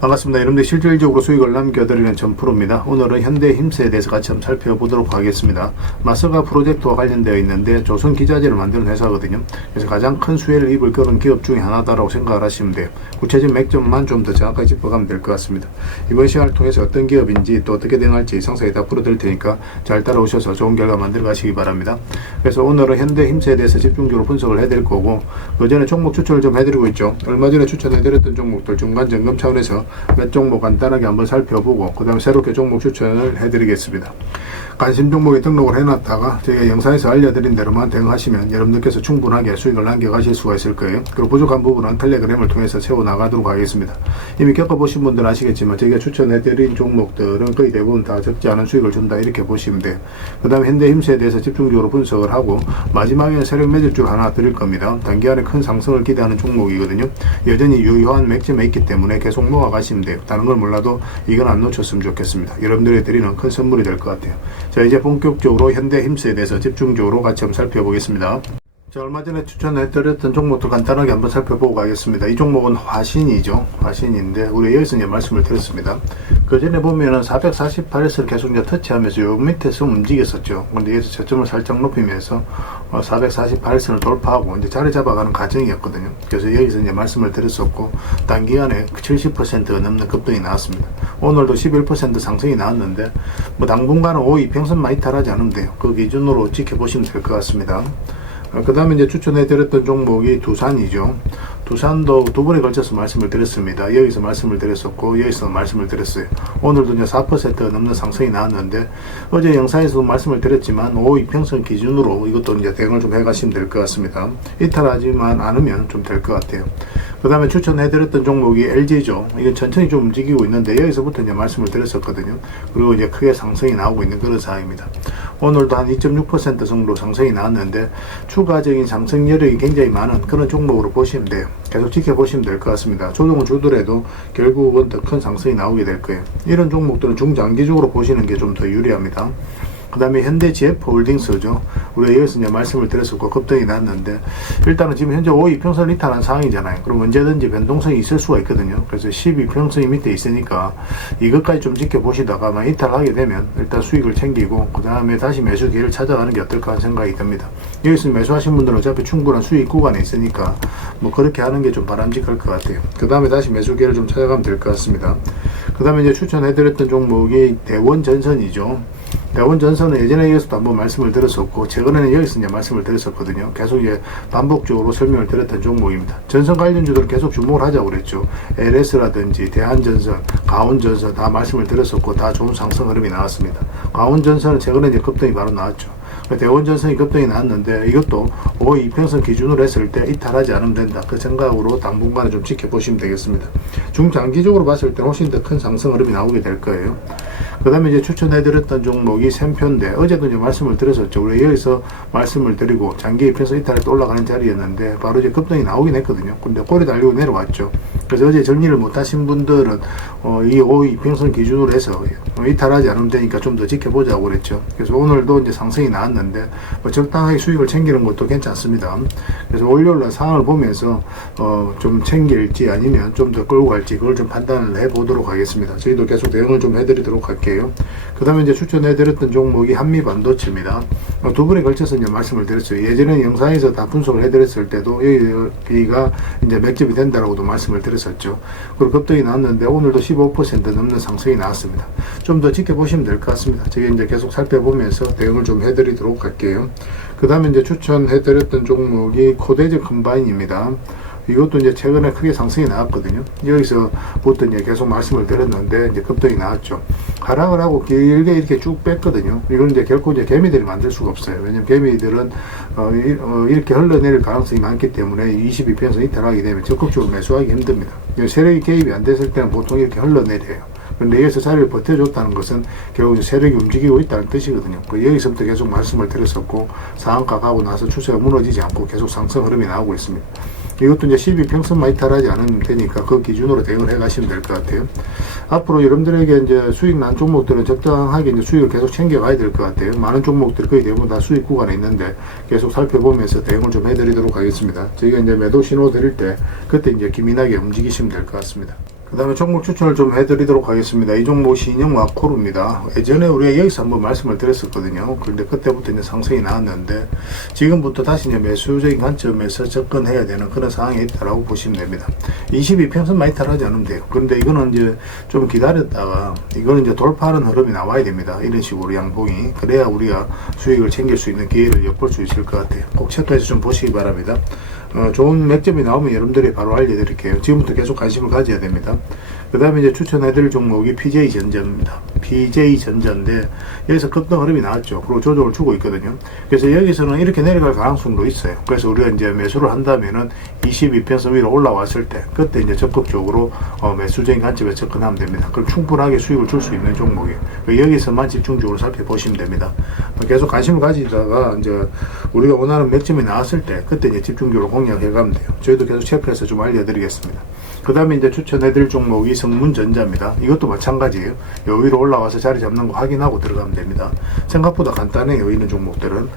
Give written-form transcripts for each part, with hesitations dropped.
반갑습니다. 여러분들 실질적으로 수익을 남겨드리는 전프로입니다. 오늘은 현대힘스에 대해서 같이 한번 살펴보도록 하겠습니다. 마스가 프로젝트와 관련되어 있는데 조선 기자재를 만드는 회사거든요. 그래서 가장 큰 수혜를 입을 그런 기업 중에 하나다라고 생각을 하시면 돼요. 구체적인 맥점만 좀 더 정확하게 짚어가면 될 것 같습니다. 이번 시간을 통해서 어떤 기업인지 또 어떻게 대응할지 상세히 다 풀어드릴 테니까 잘 따라오셔서 좋은 결과 만들어 가시기 바랍니다. 그래서 오늘은 현대힘스에 대해서 집중적으로 분석을 해드릴 거고, 그 전에 종목 추천을 좀 해드리고 있죠. 얼마 전에 추천해드렸던 종목들 중간 점검 차원에서 몇 종목 간단하게 한번 살펴보고 그 다음에 새롭게 종목 추천을 해드리겠습니다. 관심 종목에 등록을 해놨다가 제가 영상에서 알려드린 대로만 대응하시면 여러분들께서 충분하게 수익을 남겨가실 수가 있을 거예요. 그리고 부족한 부분은 텔레그램을 통해서 채워나가도록 하겠습니다. 이미 겪어보신 분들은 아시겠지만 제가 추천해드린 종목들은 거의 대부분 다 적지 않은 수익을 준다 이렇게 보시면 돼요. 그 다음에 현대힘스에 대해서 집중적으로 분석을 하고 마지막에는 세력 매집주를 하나 드릴 겁니다. 단기간에 큰 상승을 기대하는 종목이거든요. 여전히 유효한 맥점에 있기 때문에 계속 모아가시면 돼요. 다른 걸 몰라도 이건 안 놓쳤으면 좋겠습니다. 여러분들이 드리는 큰 선물이 될 것 같아요. 자, 이제 본격적으로 현대힘스에 대해서 집중적으로 같이 한번 살펴보겠습니다. 자, 얼마 전에 추천해드렸던 종목도 간단하게 한번 살펴보고 가겠습니다. 이 종목은 화신이죠. 화신인데 우리 여기서 이제 말씀을 드렸습니다. 그 전에 보면은 448에서 계속 이제 터치하면서 요 밑에서 움직였었죠. 근데 여기서 저점을 살짝 높이면서 448선을 돌파하고 이제 자리 잡아가는 과정이었거든요. 그래서 여기서 이제 말씀을 드렸었고, 단기간에 70%가 넘는 급등이 나왔습니다. 오늘도 11% 상승이 나왔는데 뭐 당분간은 5이평선만 이탈하지 않으면 돼요. 그 기준으로 지켜보시면 될 것 같습니다. 그 다음에 이제 추천해드렸던 종목이 두산이죠. 두산도 두 번에 걸쳐서 말씀을 드렸습니다. 여기서 말씀을 드렸었고, 여기서 말씀을 드렸어요. 오늘도 이제 4%가 넘는 상승이 나왔는데, 어제 영상에서도 말씀을 드렸지만, 5이평선 기준으로 이것도 이제 대응을 좀 해가시면 될 것 같습니다. 이탈하지만 않으면 좀 될 것 같아요. 그 다음에 추천해드렸던 종목이 LG죠. 이건 천천히 좀 움직이고 있는데, 여기서부터 이제 말씀을 드렸었거든요. 그리고 이제 크게 상승이 나오고 있는 그런 상황입니다. 오늘도 한 2.6% 정도 상승이 나왔는데, 추가적인 상승 여력이 굉장히 많은 그런 종목으로 보시면 돼요. 계속 지켜보시면 될 것 같습니다. 조정을 주더라도 결국은 더 큰 상승이 나오게 될 거예요. 이런 종목들은 중장기적으로 보시는 게 좀 더 유리합니다. 그 다음에 현대 GF홀딩스죠. 우리가 여기서 이제 말씀을 드렸었고 급등이 났는데, 일단은 지금 현재 5이평선을 이탈한 상황이잖아요. 그럼 언제든지 변동성이 있을 수가 있거든요. 그래서 12평선이 밑에 있으니까 이것까지 좀 지켜보시다가 만 이탈하게 되면 일단 수익을 챙기고 그 다음에 다시 매수 기회를 찾아가는 게 어떨까 하는 생각이 듭니다. 여기서 매수하신 분들은 어차피 충분한 수익 구간에 있으니까 뭐 그렇게 하는 게 좀 바람직할 것 같아요. 그 다음에 다시 매수 기회를 좀 찾아가면 될 것 같습니다. 그 다음에 이제 추천해드렸던 종목이 대원전선이죠. 대원전선은 예전에 여기서도 한번 말씀을 드렸었고, 최근에는 여기서 이제 말씀을 드렸었거든요. 계속 이제 반복적으로 설명을 드렸던 종목입니다. 전선 관련주들은 계속 주목을 하자고 그랬죠. LS라든지 대한전선, 가온전선 다 말씀을 드렸었고, 다 좋은 상승 흐름이 나왔습니다. 가온전선은 최근에 이제 급등이 바로 나왔죠. 대원전선이 급등이 나왔는데 이것도 5이평선 기준으로 했을 때 이탈하지 않으면 된다. 그 생각으로 당분간은 좀 지켜보시면 되겠습니다. 중장기적으로 봤을 때 훨씬 더 큰 상승 흐름이 나오게 될 거예요. 그 다음에 이제 추천해드렸던 종목이 샘표인데, 어제도 이제 말씀을 드렸었죠. 우리 여기서 말씀을 드리고 장기 이평선 이탈에 또 올라가는 자리였는데 바로 이제 급등이 나오긴 했거든요. 근데 꼬리 달리고 내려왔죠. 그래서 어제 정리를 못하신 분들은 이 5이평선 기준으로 해서 이탈하지 않으면 되니까 좀 더 지켜보자고 그랬죠. 그래서 오늘도 이제 상승이 나왔는데 뭐 적당하게 수익을 챙기는 것도 괜찮습니다. 그래서 월요일날 상황을 보면서 좀 챙길지 아니면 좀 더 끌고 갈지 그걸 좀 판단을 해보도록 하겠습니다. 저희도 계속 대응을 좀 해드리도록 할게요. 그 다음에 이제 추천해드렸던 종목이 한미반도체입니다. 두 번에 걸쳐서 이제 말씀을 드렸어요. 예전에 영상에서 다 분석을 해드렸을 때도 여기가 이제 맥집이 된다라고도 말씀을 드렸었죠. 그리고 급등이 나왔는데 오늘도 15% 넘는 상승이 나왔습니다. 좀 더 지켜보시면 될 것 같습니다. 제가 이제 계속 살펴보면서 대응을 좀 해드리도록 할게요. 그 다음에 이제 추천해드렸던 종목이 코데즈 컴바인입니다. 이것도 이제 최근에 크게 상승이 나왔거든요. 여기서부터 이제 계속 말씀을 드렸는데 이제 급등이 나왔죠. 하락을 하고 길게 이렇게 쭉 뺐거든요. 이건 이제 결코 이제 개미들이 만들 수가 없어요. 왜냐면 개미들은 이렇게 흘러내릴 가능성이 많기 때문에 22편에서 이탈하게 되면 적극적으로 매수하기 힘듭니다. 세력이 개입이 안 됐을 때는 보통 이렇게 흘러내려요. 근데 여기서 자리를 버텨줬다는 것은 결국 세력이 움직이고 있다는 뜻이거든요. 여기서부터 계속 말씀을 드렸었고, 상한가 가고 나서 추세가 무너지지 않고 계속 상승 흐름이 나오고 있습니다. 이것도 이제 12평선만 이탈하지 않으면 되니까 그 기준으로 대응을 해 가시면 될 것 같아요. 앞으로 여러분들에게 이제 수익 난 종목들은 적당하게 이제 수익을 계속 챙겨가야 될 것 같아요. 많은 종목들이 거의 대부분 다 수익 구간에 있는데 계속 살펴보면서 대응을 좀 해드리도록 하겠습니다. 저희가 이제 매도 신호 드릴 때 그때 이제 기민하게 움직이시면 될 것 같습니다. 그 다음에 종목 추천을 좀 해드리도록 하겠습니다. 이 종목 신형 와코르입니다. 예전에 우리가 여기서 한번 말씀을 드렸었거든요. 그런데 그때부터 이제 상승이 나왔는데 지금부터 다시 이제 매수적인 관점에서 접근해야 되는 그런 상황이 있다라고 보시면 됩니다. 22평선 많이 탈하지 않으면 돼요. 그런데 이거는 이제 좀 기다렸다가 이거는 이제 돌파하는 흐름이 나와야 됩니다. 이런 식으로 양봉이. 그래야 우리가 수익을 챙길 수 있는 기회를 엿볼 수 있을 것 같아요. 꼭 체크해서 좀 보시기 바랍니다. 좋은 맥점이 나오면 여러분들이 바로 알려드릴게요. 지금부터 계속 관심을 가져야 됩니다. 그 다음에 이제 추천해드릴 종목이 PJ전자입니다. PJ전자인데 여기서 급등 흐름이 나왔죠. 그리고 조정을 주고 있거든요. 그래서 여기서는 이렇게 내려갈 가능성도 있어요. 그래서 우리가 이제 매수를 한다면은 22평선 위로 올라왔을 때 그때 이제 적극적으로 매수적인 관점에 접근하면 됩니다. 그럼 충분하게 수익을 줄 수 있는 종목이에요. 여기서만 집중적으로 살펴보시면 됩니다. 계속 관심을 가지다가 이제 우리가 원하는 맥점이 나왔을 때 그때 이제 집중적으로 공략해 가면 돼요. 저희도 계속 체크해서 좀 알려드리겠습니다. 그 다음에 이제 추천해드릴 종목이 성문전자입니다. 이것도 마찬가지예요. 요 위로 올라와서 자리 잡는 거 확인하고 들어가면 됩니다. 생각보다 간단해요. 이런 종목들은.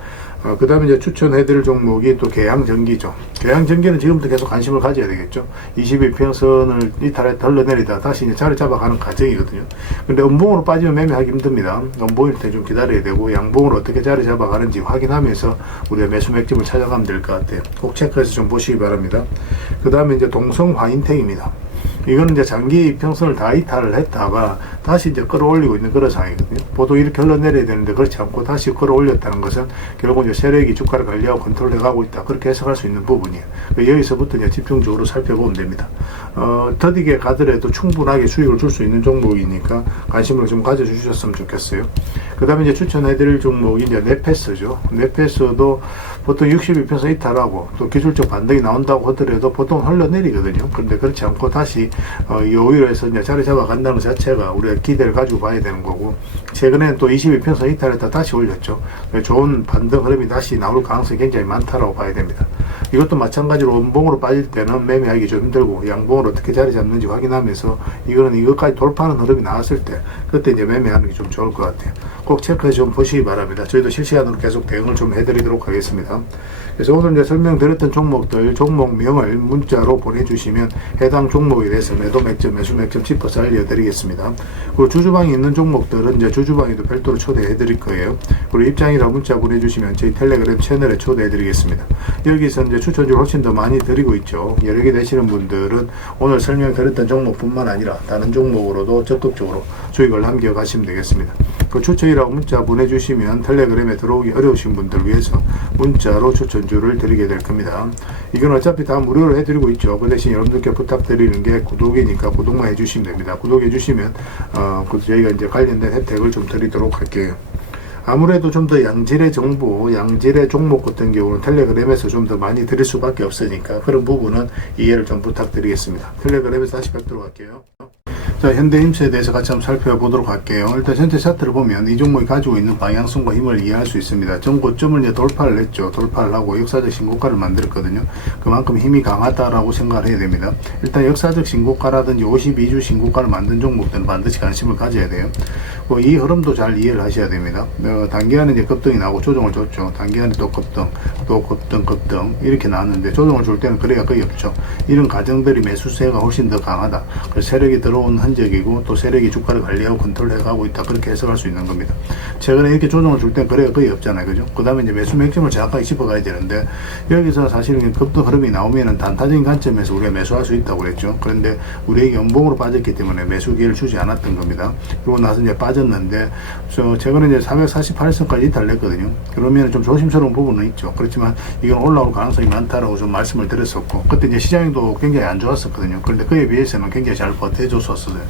그 다음에 이제 추천해드릴 종목이 또 계양전기죠. 계양전기는 지금부터 계속 관심을 가져야 되겠죠. 22평선을 이탈에 덜러내리다 다시 이제 자리 잡아가는 과정이거든요. 근데 음봉으로 빠지면 매매하기 힘듭니다. 음봉일 때 좀 기다려야 되고 양봉으로 어떻게 자리 잡아가는지 확인하면서 우리가 매수 맥점을 찾아가면 될 것 같아요. 꼭 체크해서 좀 보시기 바랍니다. 그 다음에 이제 동성화인텍입니다. 이거는 이제 장기 이평선을 다 이탈을 했다가 다시 이제 끌어올리고 있는 그런 상황이거든요. 보통 이렇게 흘러내려야 되는데 그렇지 않고 다시 끌어올렸다는 것은 결국 이제 세력이 주가를 관리하고 컨트롤해 가고 있다. 그렇게 해석할 수 있는 부분이에요. 여기서부터 이제 집중적으로 살펴보면 됩니다. 더디게 가더라도 충분하게 수익을 줄 수 있는 종목이니까 관심을 좀 가져주셨으면 좋겠어요. 그 다음에 이제 추천해드릴 종목이 이제 네페스죠. 네페스도 보통 62평선 이탈하고 또 기술적 반등이 나온다고 하더라도 보통 흘러내리거든요. 그런데 그렇지 않고 다시 여유로 해서 이제 자리 잡아간다는 것 자체가 우리가 기대를 가지고 봐야 되는 거고, 최근에는 또 22평선 이탈했다 다시 올렸죠. 좋은 반등 흐름이 다시 나올 가능성이 굉장히 많다라고 봐야 됩니다. 이것도 마찬가지로 음봉으로 빠질 때는 매매하기 좀 힘들고 양봉으로 어떻게 자리 잡는지 확인하면서 이거는 이것까지 돌파하는 흐름이 나왔을 때 그때 이제 매매하는 게 좀 좋을 것 같아요. 꼭 체크해서 좀 보시기 바랍니다. 저희도 실시간으로 계속 대응을 좀 해드리도록 하겠습니다. 그래서 오늘 이제 설명드렸던 종목들 종목명을 문자로 보내주시면 해당 종목에 대해서 매도 맥점, 매수 맥점 짚어서 알려드리겠습니다. 그리고 주주방이 있는 종목들은 이제 주주방에도 별도로 초대해드릴 거예요. 그리고 입장이라 문자 보내주시면 저희 텔레그램 채널에 초대해드리겠습니다. 여기서 이제 추천주를 훨씬 더 많이 드리고 있죠. 여러 개 되시는 분들은 오늘 설명드렸던 종목뿐만 아니라 다른 종목으로도 적극적으로 수익을 남겨가시면 되겠습니다. 그 추천이라고 문자 보내주시면 텔레그램에 들어오기 어려우신 분들 위해서 문자로 추천주를 드리게 될 겁니다. 이건 어차피 다 무료로 해드리고 있죠. 그 대신 여러분들께 부탁드리는 게 구독이니까 구독만 해주시면 됩니다. 구독해주시면 저희가 이제 관련된 혜택을 좀 드리도록 할게요. 아무래도 좀 더 양질의 정보, 양질의 종목 같은 경우는 텔레그램에서 좀 더 많이 드릴 수밖에 없으니까 그런 부분은 이해를 좀 부탁드리겠습니다. 텔레그램에서 다시 뵙도록 할게요. 자, 현대힘스에 대해서 같이 한번 살펴보도록 할게요. 일단 전체 차트를 보면 이 종목이 가지고 있는 방향성과 힘을 이해할 수 있습니다. 전 고점을 이제 돌파를 했죠. 돌파를 하고 역사적 신고가를 만들었거든요. 그만큼 힘이 강하다라고 생각을 해야 됩니다. 일단 역사적 신고가라든지 52주 신고가를 만든 종목들은 반드시 관심을 가져야 돼요. 이 흐름도 잘 이해를 하셔야 됩니다. 단기간에 이제 급등이 나오고 조정을 줬죠. 단기간에 또 급등, 또 급등 이렇게 나왔는데 조정을 줄 때는 거래가 거의 없죠. 이런 가정들이 매수세가 훨씬 더 강하다. 그래서 세력이 들어온 흔적이고 또 세력이 주가를 관리하고 컨트롤해 가고 있다. 그렇게 해석할 수 있는 겁니다. 최근에 이렇게 조정을 줄 때는 거래가 거의 없잖아요. 그죠? 그 다음에 이제 매수 맥점을 정확하게 짚어가야 되는데 여기서 사실은 급등 흐름이 나오면은 단타적인 관점에서 우리가 매수할 수 있다고 그랬죠. 그런데 우리에게 연봉으로 빠졌기 때문에 매수 기회를 주지 않았던 겁니다. 그리고 나서 이제 빠졌는데 최근에 이제 448선까지 이탈냈거든요. 그러면 좀 조심스러운 부분은 있죠. 그렇지만 이건 올라올 가능성이 많다라고 좀 말씀을 드렸었고, 그때 이제 시장도 굉장히 안 좋았었거든요. 그런데 그에 비해서는 굉장히 잘 버텨줬었어요.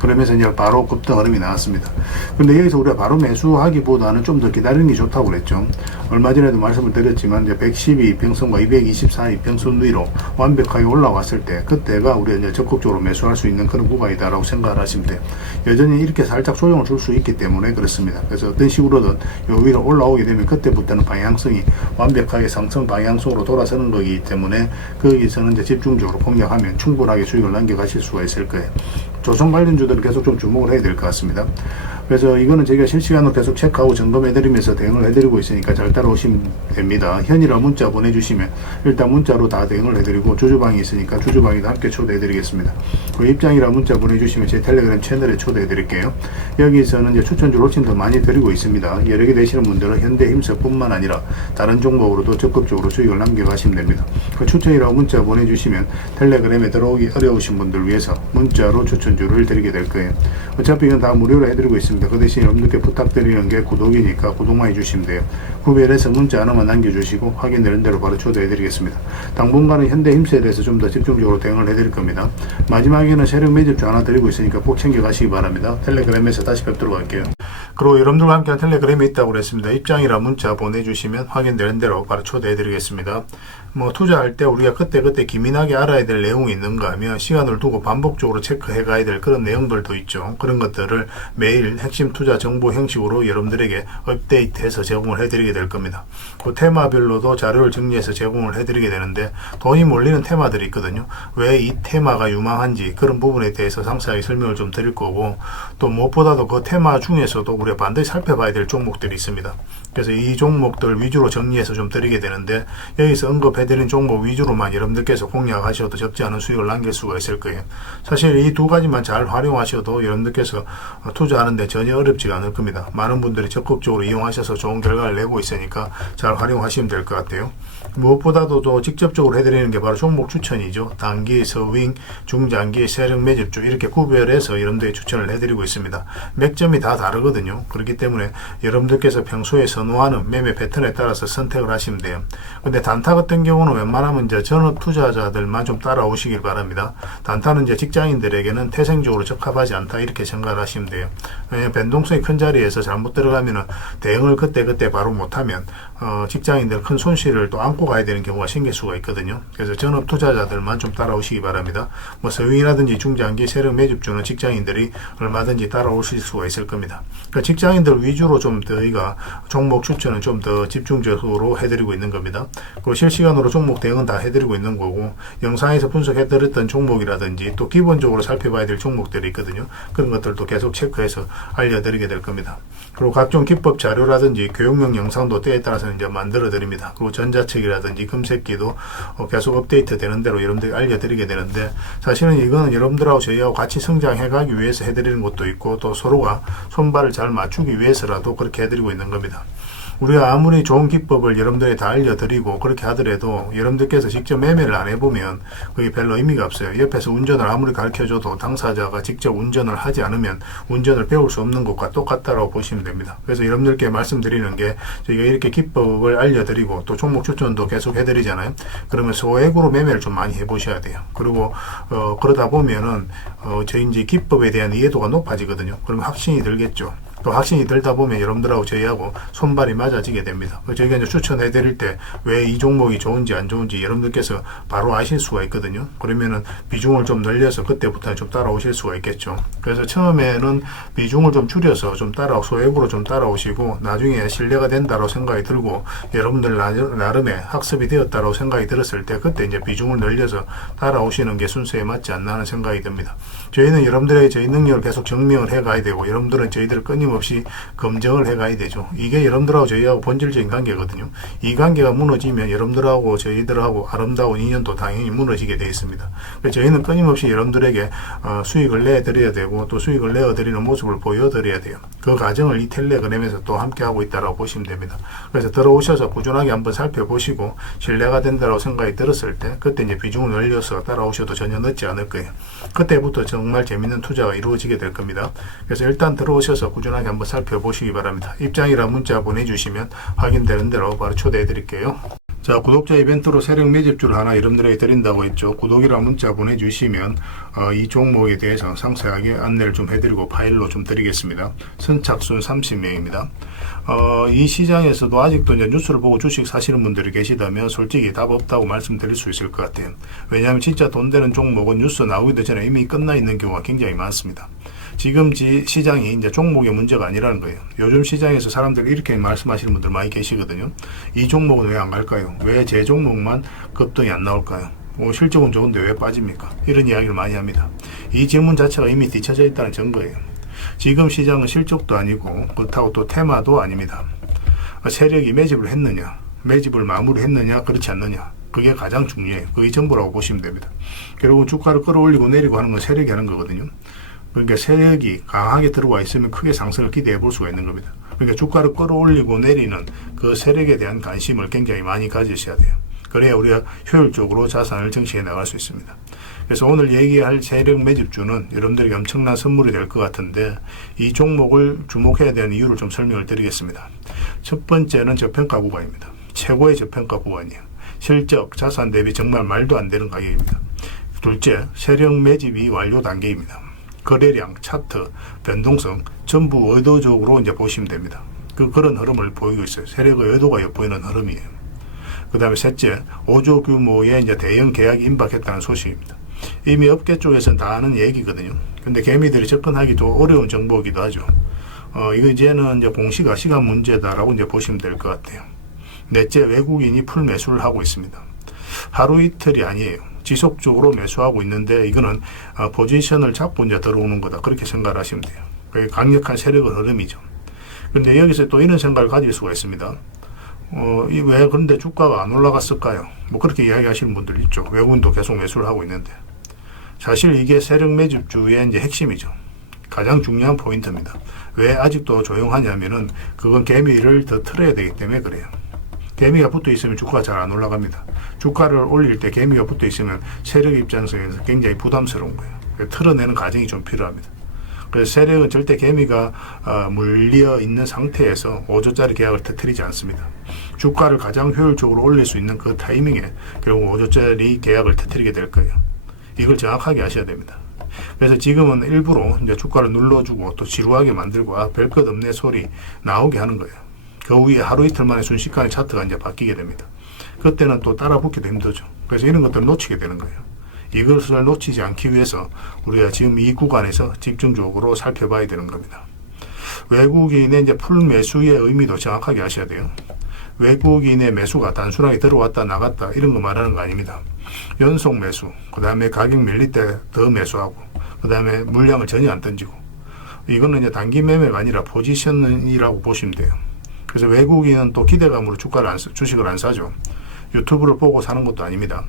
그러면서 이제 바로 급등 흐름이 나왔습니다. 근데 여기서 우리가 바로 매수하기보다는 좀 더 기다리는 게 좋다고 그랬죠. 얼마 전에도 말씀을 드렸지만 이제 112평선과 224평선 위로 완벽하게 올라왔을 때 그때가 우리가 이제 적극적으로 매수할 수 있는 그런 구간이다라고 생각을 하시면 돼요. 여전히 이렇게 살짝 소용을 줄 수 있기 때문에 그렇습니다. 그래서 어떤 식으로든 요 위로 올라오게 되면 그때부터는 방향성이 완벽하게 상승 방향성으로 돌아서는 거기 때문에 거기서는 이제 집중적으로 공략하면 충분하게 수익을 남겨가실 수가 있을 거예요. 조선 관련주들은 계속 좀 주목을 해야 될 것 같습니다. 그래서 이거는 저희가 실시간으로 계속 체크하고 점검해드리면서 대응을 해드리고 있으니까 잘 따라오시면 됩니다. 현이라 문자 보내주시면 일단 문자로 다 대응을 해드리고 주주방이 있으니까 주주방에도 함께 초대해드리겠습니다. 그 입장이라 문자 보내주시면 제 텔레그램 채널에 초대해드릴게요. 여기서는 이제 추천주 로칭도 많이 드리고 있습니다. 여러 개 되시는 분들은 현대힘사뿐만 아니라 다른 종목으로도 적극적으로 수익을 남겨가시면 됩니다. 그 추천이라고 문자 보내주시면 텔레그램에 들어오기 어려우신 분들 위해서 문자로 추천주를 드리게 될 거예요. 어차피 이건 다 무료로 해드리고 있습니다. 그 대신 여러분들께 부탁드리는 게 구독이니까 구독만 해주시면 돼요. 구별해서 문자 하나만 남겨주시고 확인되는 대로 바로 초대해드리겠습니다. 당분간은 현대힘사에 대해서 좀 더 집중적으로 대응을 해드릴 겁니다. 마지막에는 세력 매집주 하나 드리고 있으니까 꼭 챙겨가시기 바랍니다. 텔레그램에서 다시 뵙도록 할게요. 그리고 여러분들과 함께한 텔레그램이 있다고 그랬습니다. 입장이라 문자 보내주시면 확인되는 대로 바로 초대해드리겠습니다. 뭐 투자할 때 우리가 그때 기민하게 알아야 될 내용이 있는가 하면 시간을 두고 반복적으로 체크해 가야 될 그런 내용들도 있죠. 그런 것들을 매일 핵심 투자 정보 형식으로 여러분들에게 업데이트해서 제공을 해드리게 될 겁니다. 그 테마별로도 자료를 정리해서 제공을 해드리게 되는데 돈이 몰리는 테마들이 있거든요. 왜 이 테마가 유망한지 그런 부분에 대해서 상세하게 설명을 좀 드릴 거고, 또 무엇보다도 그 테마 중에서도 우리가 반드시 살펴봐야 될 종목들이 있습니다. 그래서 이 종목들 위주로 정리해서 좀 드리게 되는데, 여기서 언급해드린 종목 위주로만 여러분들께서 공략하셔도 적지 않은 수익을 남길 수가 있을 거예요. 사실 이 두 가지만 잘 활용하셔도 여러분들께서 투자하는데 전혀 어렵지가 않을 겁니다. 많은 분들이 적극적으로 이용하셔서 좋은 결과를 내고 있으니까 잘 활용하시면 될 것 같아요. 무엇보다도 또 직접적으로 해드리는 게 바로 종목 추천이죠. 단기, 서윙, 중장기, 세력 매집주 이렇게 구별해서 여러분들이 추천을 해드리고 있습니다. 맥점이 다 다르거든요. 그렇기 때문에 여러분들께서 평소에 선호하는 매매 패턴에 따라서 선택을 하시면 돼요. 근데 단타 같은 경우는 웬만하면 이제 전업 투자자들만 좀 따라오시길 바랍니다. 단타는 이제 직장인들에게는 태생적으로 적합하지 않다 이렇게 생각을 하시면 돼요. 왜냐하면 변동성이 큰 자리에서 잘못 들어가면은 대응을 그때 바로 못하면 직장인들 큰 손실을 또 안고 가야 되는 경우가 생길 수가 있거든요. 그래서 전업 투자자들만 좀 따라오시기 바랍니다. 뭐 서윙이라든지 중장기 세력 매집주는 직장인들이 얼마든지 따라오실 수가 있을 겁니다. 그러니까 직장인들 위주로 좀 저희가 종목 추천은 좀 더 집중적으로 해드리고 있는 겁니다. 그리고 실시간으로 종목 대응은 다 해드리고 있는 거고, 영상에서 분석해드렸던 종목이라든지 또 기본적으로 살펴봐야 될 종목들이 있거든요. 그런 것들도 계속 체크해서 알려드리게 될 겁니다. 그리고 각종 기법 자료라든지 교육용 영상도 때에 따라서 이제 만들어 드립니다. 그리고 전자책이라든지 금색기도 계속 업데이트 되는 대로 여러분들이 알려드리게 되는데, 사실은 이거는 여러분들하고 저희하고 같이 성장해 가기 위해서 해드리는 것도 있고, 또 서로가 손발을 잘 맞추기 위해서라도 그렇게 해드리고 있는 겁니다. 우리가 아무리 좋은 기법을 여러분들이 다 알려드리고 그렇게 하더라도 여러분들께서 직접 매매를 안 해보면 그게 별로 의미가 없어요. 옆에서 운전을 아무리 가르쳐줘도 당사자가 직접 운전을 하지 않으면 운전을 배울 수 없는 것과 똑같다라고 보시면 됩니다. 그래서 여러분들께 말씀드리는 게, 저희가 이렇게 기법을 알려드리고 또 종목 추천도 계속 해드리잖아요. 그러면 소액으로 매매를 좀 많이 해보셔야 돼요. 그리고 그러다 보면은 저희 이제 기법에 대한 이해도가 높아지거든요. 그러면 확신이 들겠죠. 또 확신이 들다 보면 여러분들하고 저희하고 손발이 맞아지게 됩니다. 저희가 이제 추천해 드릴 때 왜 이 종목이 좋은지 안 좋은지 여러분들께서 바로 아실 수가 있거든요. 그러면은 비중을 좀 늘려서 그때부터는 좀 따라오실 수가 있겠죠. 그래서 처음에는 비중을 좀 줄여서 좀 소액으로 좀 따라오시고, 나중에 신뢰가 된다고 생각이 들고 여러분들 나름의 학습이 되었다고 생각이 들었을 때 그때 이제 비중을 늘려서 따라오시는 게 순서에 맞지 않나 하는 생각이 듭니다. 저희는 여러분들의 저희 능력을 계속 증명을 해 가야 되고, 여러분들은 저희들을 끊임없이 검증을 해 가야 되죠. 이게 여러분들하고 저희하고 본질적인 관계거든요. 이 관계가 무너지면 여러분들하고 저희들하고 아름다운 인연도 당연히 무너지게 되어 있습니다. 그래서 저희는 끊임없이 여러분들에게 수익을 내드려야 되고, 또 수익을 내어드리는 모습을 보여드려야 돼요. 그 과정을 이 텔레그램에서 또 함께 하고 있다고 보시면 됩니다. 그래서 들어오셔서 꾸준하게 한번 살펴보시고 신뢰가 된다고 생각이 들었을 때 그때 이제 비중을 늘려서 따라오셔도 전혀 늦지 않을 거예요. 그때부터 정말 재밌는 투자가 이루어지게 될 겁니다. 그래서 일단 들어오셔서 꾸준하게 한번 살펴보시기 바랍니다. 입장이라 문자 보내주시면 확인되는 대로 바로 초대해 드릴게요. 자, 구독자 이벤트로 세력 매집주를 하나 여러분들에게 드린다고 했죠. 구독이라 문자 보내주시면 이 종목에 대해서 상세하게 안내를 좀 해드리고 파일로 좀 드리겠습니다. 선착순 30명입니다. 이 시장에서도 아직도 이제 뉴스를 보고 주식 사시는 분들이 계시다면 솔직히 답 없다고 말씀드릴 수 있을 것 같아요. 왜냐하면 진짜 돈 되는 종목은 뉴스 나오기도 전에 이미 끝나 있는 경우가 굉장히 많습니다. 지금 시장이 이제 종목의 문제가 아니라는 거예요. 요즘 시장에서 사람들이 이렇게 말씀하시는 분들 많이 계시거든요. 이 종목은 왜 안 갈까요? 왜 제 종목만 급등이 안 나올까요? 실적은 좋은데 왜 빠집니까? 이런 이야기를 많이 합니다. 이 질문 자체가 이미 뒤쳐져 있다는 증거예요. 지금 시장은 실적도 아니고 그렇다고 또 테마도 아닙니다. 세력이 매집을 했느냐, 매집을 마무리했느냐, 그렇지 않느냐, 그게 가장 중요해요. 그게 전부라고 보시면 됩니다. 결국은 주가를 끌어올리고 내리고 하는 건 세력이 하는 거거든요. 그러니까 세력이 강하게 들어와 있으면 크게 상승을 기대해 볼 수가 있는 겁니다. 그러니까 주가를 끌어올리고 내리는 그 세력에 대한 관심을 굉장히 많이 가지셔야 돼요. 그래야 우리가 효율적으로 자산을 정치해 나갈 수 있습니다. 그래서 오늘 얘기할 세력 매집주는 여러분들에게 엄청난 선물이 될 것 같은데, 이 종목을 주목해야 되는 이유를 좀 설명을 드리겠습니다. 첫 번째는 저평가 구간입니다. 최고의 저평가 구간이에요. 실적, 자산 대비 정말 말도 안 되는 가격입니다. 둘째, 세력 매집이 완료 단계입니다. 거래량, 차트, 변동성 전부 의도적으로 이제 보시면 됩니다. 그런 흐름을 보이고 있어요. 세력의 의도가 엿보이는 흐름이에요. 그 다음에 셋째, 5조 규모의 이제 대형 계약이 임박했다는 소식입니다. 이미 업계 쪽에서는 다 아는 얘기거든요. 근데 개미들이 접근하기 좀 어려운 정보이기도 하죠. 이거 이제는 이제 공시가 시간 문제다라고 이제 보시면 될 것 같아요. 넷째, 외국인이 풀 매수를 하고 있습니다. 하루 이틀이 아니에요. 지속적으로 매수하고 있는데, 이거는 포지션을 잡고 이제 들어오는 거다, 그렇게 생각을 하시면 돼요. 그게 강력한 세력의 흐름이죠. 근데 여기서 또 이런 생각을 가질 수가 있습니다. 왜 그런데 주가가 안 올라갔을까요? 뭐 그렇게 이야기하시는 분들 있죠. 외국인도 계속 매수를 하고 있는데. 사실 이게 세력 매집주의 이제 핵심이죠. 가장 중요한 포인트입니다. 왜 아직도 조용하냐면은, 그건 개미를 더 틀어야 되기 때문에 그래요. 개미가 붙어 있으면 주가가 잘 안 올라갑니다. 주가를 올릴 때 개미가 붙어 있으면 세력 입장에서 굉장히 부담스러운 거예요. 틀어내는 과정이 좀 필요합니다. 그래서 세력은 절대 개미가 물려 있는 상태에서 5조짜리 계약을 터뜨리지 않습니다. 주가를 가장 효율적으로 올릴 수 있는 그 타이밍에 결국 5조짜리 계약을 터뜨리게 될 거예요. 이걸 정확하게 아셔야 됩니다. 그래서 지금은 일부러 이제 주가를 눌러주고 또 지루하게 만들고 별 것 없네 소리 나오게 하는 거예요. 그 후에 하루 이틀 만에 순식간에 차트가 이제 바뀌게 됩니다. 그때는 또 따라 붙기도 힘들죠. 그래서 이런 것들을 놓치게 되는 거예요. 이것을 놓치지 않기 위해서 우리가 지금 이 구간에서 집중적으로 살펴봐야 되는 겁니다. 외국인의 이제 풀 매수의 의미도 정확하게 아셔야 돼요. 외국인의 매수가 단순하게 들어왔다 나갔다 이런 거 말하는 거 아닙니다. 연속 매수, 그 다음에 가격 밀릴 때 더 매수하고, 그 다음에 물량을 전혀 안 던지고, 이거는 이제 단기 매매가 아니라 포지션이라고 보시면 돼요. 그래서 외국인은 또 기대감으로 주식을 안 사죠. 유튜브를 보고 사는 것도 아닙니다.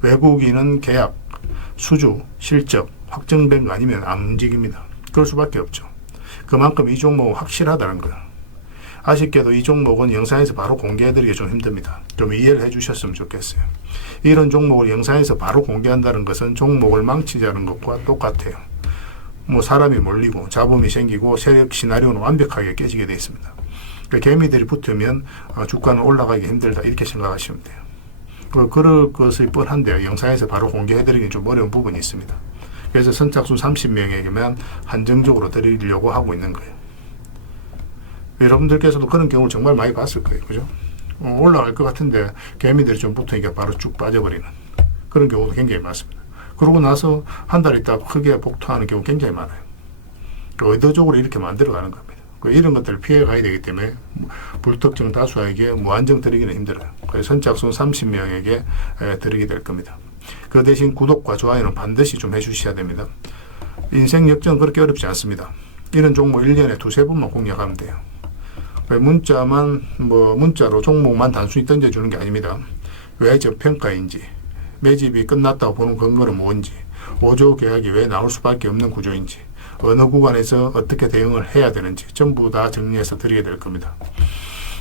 외국인은 계약, 수주, 실적 확정된 거 아니면 안 움직입니다. 그럴 수밖에 없죠. 그만큼 이 종목은 확실하다는 거예요. 아쉽게도 이 종목은 영상에서 바로 공개해드리기 좀 힘듭니다. 좀 이해를 해주셨으면 좋겠어요. 이런 종목을 영상에서 바로 공개한다는 것은 종목을 망치자는 것과 똑같아요. 뭐 사람이 몰리고 자본이 생기고 세력 시나리오는 완벽하게 깨지게 되어 있습니다. 그러니까 개미들이 붙으면 주가는 올라가기 힘들다, 이렇게 생각하시면 돼요. 그럴 것이 뻔한데요. 영상에서 바로 공개해드리기는 좀 어려운 부분이 있습니다. 그래서 선착순 30명에게만 한정적으로 드리려고 하고 있는 거예요. 여러분들께서도 그런 경우를 정말 많이 봤을 거예요. 그죠? 올라갈 것 같은데 개미들이 좀 붙으니까 바로 쭉 빠져버리는 그런 경우도 굉장히 많습니다. 그러고 나서 한 달 있다가 크게 복통하는 경우 굉장히 많아요. 의도적으로 이렇게 만들어가는 겁니다. 이런 것들을 피해 가야 되기 때문에 불특정 다수에게 무한정 드리기는 힘들어요. 그래서 선착순 30명에게 드리게 될 겁니다. 그 대신 구독과 좋아요는 반드시 좀 해주셔야 됩니다. 인생 역전은 그렇게 어렵지 않습니다. 이런 종목 1년에 두세 번만 공략하면 돼요. 문자로 종목만 단순히 던져주는 게 아닙니다. 왜 저평가인지, 매집이 끝났다고 보는 근거는 뭔지, 5조 계약이 왜 나올 수밖에 없는 구조인지, 어느 구간에서 어떻게 대응을 해야 되는지 전부 다 정리해서 드리게 될 겁니다.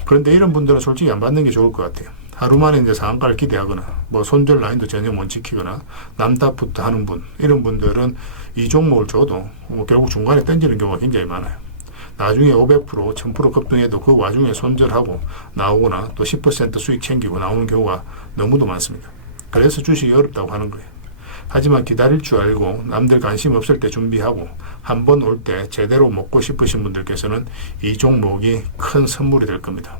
그런데 이런 분들은 솔직히 안 받는 게 좋을 것 같아요. 하루 만에 이제 상한가를 기대하거나, 손절 라인도 전혀 못 지키거나, 남탓부터 하는 분, 이런 분들은 이 종목을 줘도 결국 중간에 던지는 경우가 굉장히 많아요. 나중에 500%, 1000% 급등해도 그 와중에 손절하고 나오거나 또 10% 수익 챙기고 나오는 경우가 너무도 많습니다. 그래서 주식이 어렵다고 하는 거예요. 하지만 기다릴 줄 알고 남들 관심 없을 때 준비하고 한 번 올 때 제대로 먹고 싶으신 분들께서는 이 종목이 큰 선물이 될 겁니다.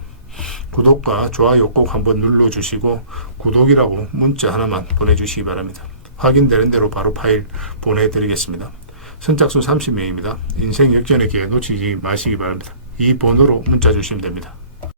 구독과 좋아요 꼭 한번 눌러주시고 구독이라고 문자 하나만 보내주시기 바랍니다. 확인되는 대로 바로 파일 보내드리겠습니다. 선착순 30명입니다. 인생 역전의 기회 놓치지 마시기 바랍니다. 이 번호로 문자 주시면 됩니다.